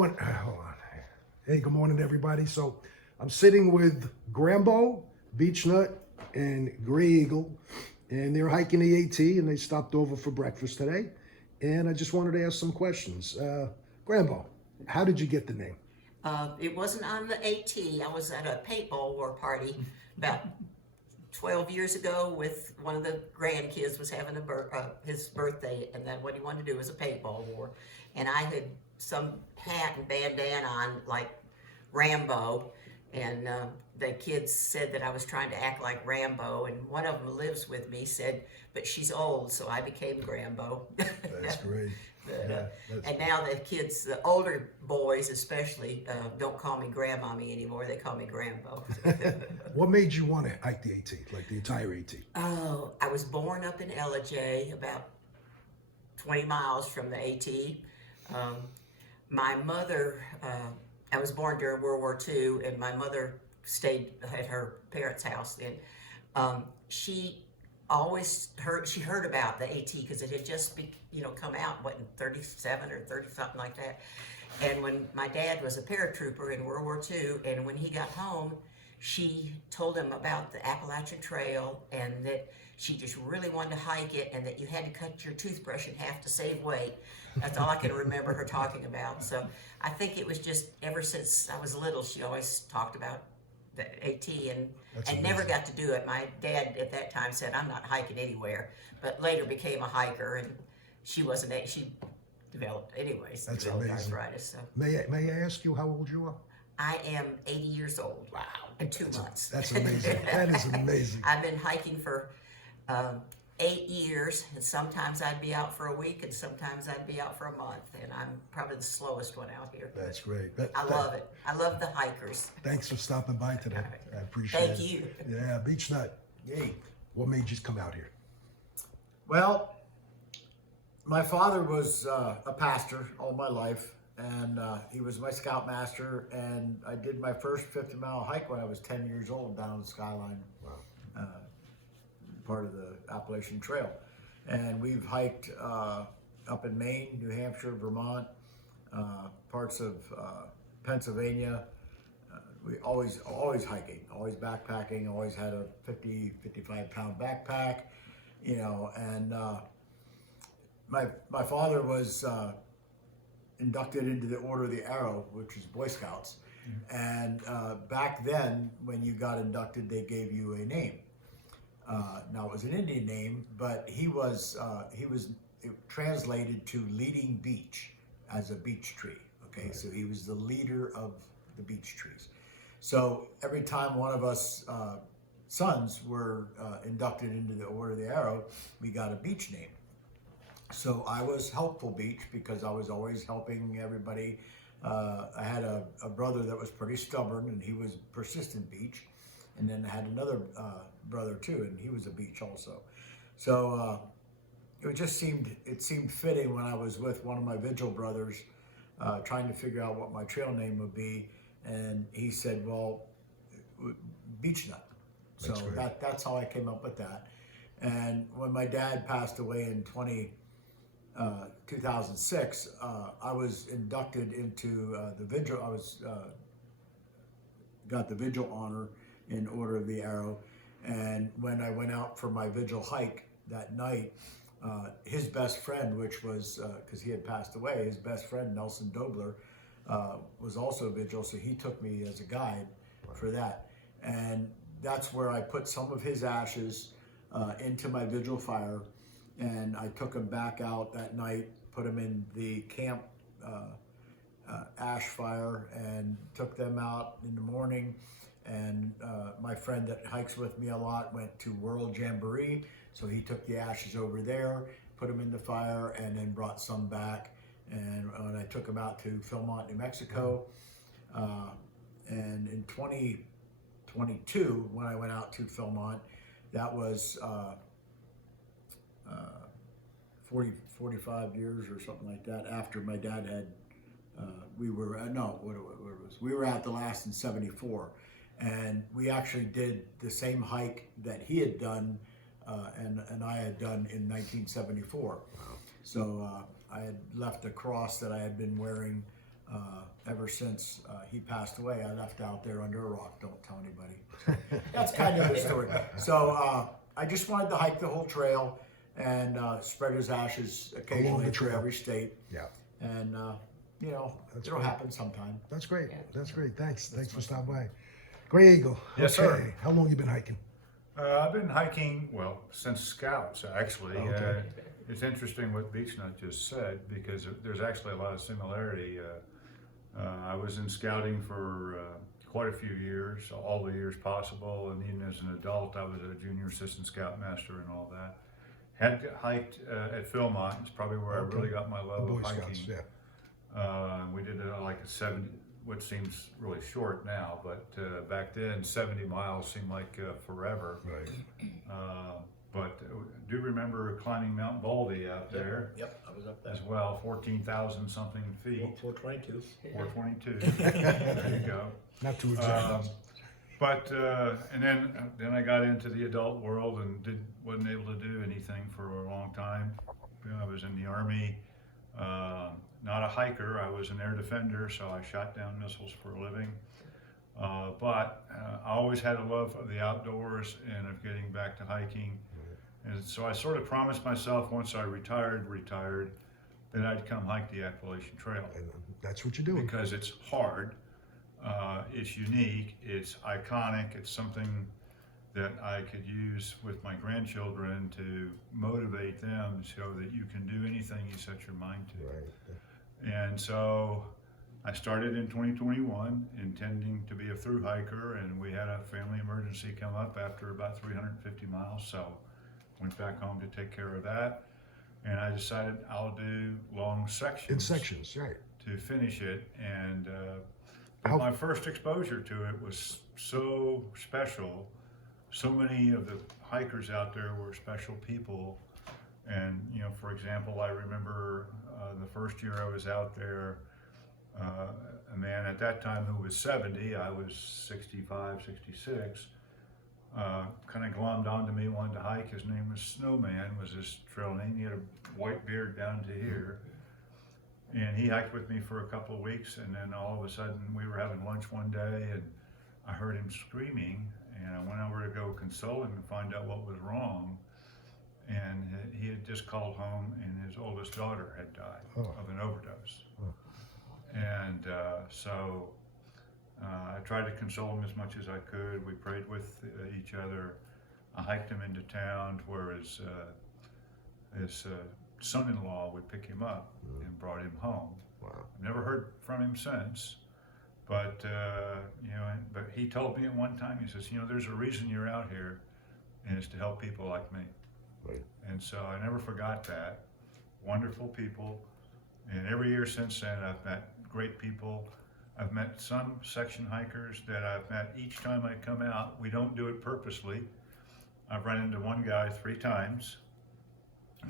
Hold on. Hey, good morning, everybody. So I'm sitting with Granbo, Beechnut and Grey Eagle, and they're hiking the AT, and they stopped over for breakfast today. And I just wanted to ask some questions. Granbo, how did you get the name? It wasn't on the AT. I was at a paintball war party about 12 years ago with one of the grandkids was having his birthday, and then what he wanted to do was a paintball war. And I had some hat and bandana on like Rambo, and the kids said that I was trying to act like Rambo, and one of them lives with me said, but she's old, so I became Granbo. That's great. And now the kids, the older boys especially, don't call me grandmommy anymore. They call me Granbo. What made you want to hike the AT, like the entire AT? Oh, I was born up in Ellijay, about 20 miles from the AT. My mother, I was born during World War II, and my mother stayed at her parents' house. And she heard about the AT because it had just come out, what, in 37 or 30, something like that. And when my dad was a paratrooper in World War II, and when he got home, she told him about the Appalachian Trail and that she just really wanted to hike it and that you had to cut your toothbrush in half to save weight. That's all I can remember her talking about. So I think it was just ever since I was little, she always talked about the AT, and I never got to do it. My dad at that time said, I'm not hiking anywhere, but later became a hiker, and she developed anyways. That's developed amazing. arthritis. So. May I ask you how old you are? I am 80 years old. Wow. In 2 months. That's amazing. That is amazing. I've been hiking for 8 years, and sometimes I'd be out for a week, and sometimes I'd be out for a month, and I'm probably the slowest one out here. That's great. I love it. I love the hikers. Thanks for stopping by today. Right. I appreciate it. Thank you. Yeah, Beechnut. Yay. What made you come out here? Well, my father was a pastor all my life, and he was my scoutmaster, and I did my first 50-mile hike when I was 10 years old down the Skyline, part of the Appalachian Trail. And we've hiked up in Maine, New Hampshire, Vermont, parts of Pennsylvania. We always hiking, always backpacking, always had a 55-pound backpack, and my father was inducted into the Order of the Arrow, which is Boy Scouts. And back then, when you got inducted, they gave you a name. Now it was an Indian name, but he was translated to leading beech as a beech tree. Okay, right. So he was the leader of the beech trees. So every time one of us sons were inducted into the Order of the Arrow, we got a beech name. So I was Helpful Beech because I was always helping everybody. I had a brother that was pretty stubborn, and he was Persistent Beech. And then I had another brother too, and he was a beech also. So it seemed fitting when I was with one of my vigil brothers, trying to figure out what my trail name would be, and he said, "Well, Beechnut." So that's how I came up with that. And when my dad passed away in 2006, I was inducted into the vigil. I was got the vigil honor in Order of the Arrow, and when I went out for my vigil hike that night, his best friend, which was because he had passed away, his best friend Nelson Dobler was also a vigil, so he took me as a guide for that, and that's where I put some of his ashes into my vigil fire, and I took him back out that night, put him in the camp ash fire, and took them out in the morning. And my friend that hikes with me a lot went to World Jamboree, so he took the ashes over there, put them in the fire, and then brought some back. And when I took them out to Philmont, New Mexico, and in 2022, when I went out to Philmont, that was 45 years or something like that after my dad had. We were at the last in 74. And we actually did the same hike that he had done and I had done in 1974. Wow. So I had left a cross that I had been wearing ever since he passed away, I left out there under a rock. Don't tell anybody. That's kind of the story. So I just wanted to hike the whole trail and spread his ashes occasionally the through trail. every state. Yeah. And you know, That's it'll great. happen sometime. That's great. That's great. Thanks for stopping by. Grey Eagle. Yes, okay. sir. How long you been hiking? I've been hiking, well, since Scouts, actually. Okay. It's interesting what Beechnut just said, because there's actually a lot of similarity. I was in scouting for quite a few years, all the years possible, and even as an adult, I was a junior assistant scoutmaster and all that. Had hiked at Philmont. It's probably where I really got my love Boy of hiking. Scouts, yeah. We did like a 70, which seems really short now, but back then 70 miles seemed like forever. Right. But do remember climbing Mount Baldy out there Yep, I was up there. as well, 14,000 something feet, 422. 422. There you go. Not too exact. And then I got into the adult world and wasn't able to do anything for a long time. You know, I was in the Army, not a hiker. I was an air defender, so I shot down missiles for a living. But I always had a love of the outdoors and of getting back to hiking. And so I sort of promised myself once I retired, that I'd come hike the Appalachian Trail. And that's what you're doing. Because it's hard, it's unique, it's iconic, it's something that I could use with my grandchildren to motivate them so that you can do anything you set your mind to. Right. And so I started in 2021 intending to be a through hiker, and we had a family emergency come up after about 350 miles, so went back home to take care of that. And I decided I'll do long sections. In sections, right. To finish it, and How- my first exposure to it was so special. So many of the hikers out there were special people, and you know, for example, I remember the first year I was out there, a man at that time who was 70, I was 65, 66, kind of glommed onto me, wanted to hike. His name was Snowman, was his trail name. He had a white beard down to here. And he hiked with me for a couple of weeks, and then all of a sudden we were having lunch one day and I heard him screaming, and I went over to go console him and find out what was wrong. And he had just called home and his oldest daughter had died of an overdose. And so I tried to console him as much as I could. We prayed with each other. I hiked him into town to where his son-in-law would pick him up and brought him home. Wow. I've never heard from him since, but you know, but he told me at one time, he says, you know, there's a reason you're out here, and it's to help people like me. Right. And so I never forgot that. Wonderful people, and every year since then I've met great people. I've met some section hikers that I've met each time I come out. We don't do it purposely. I've run into one guy 3 times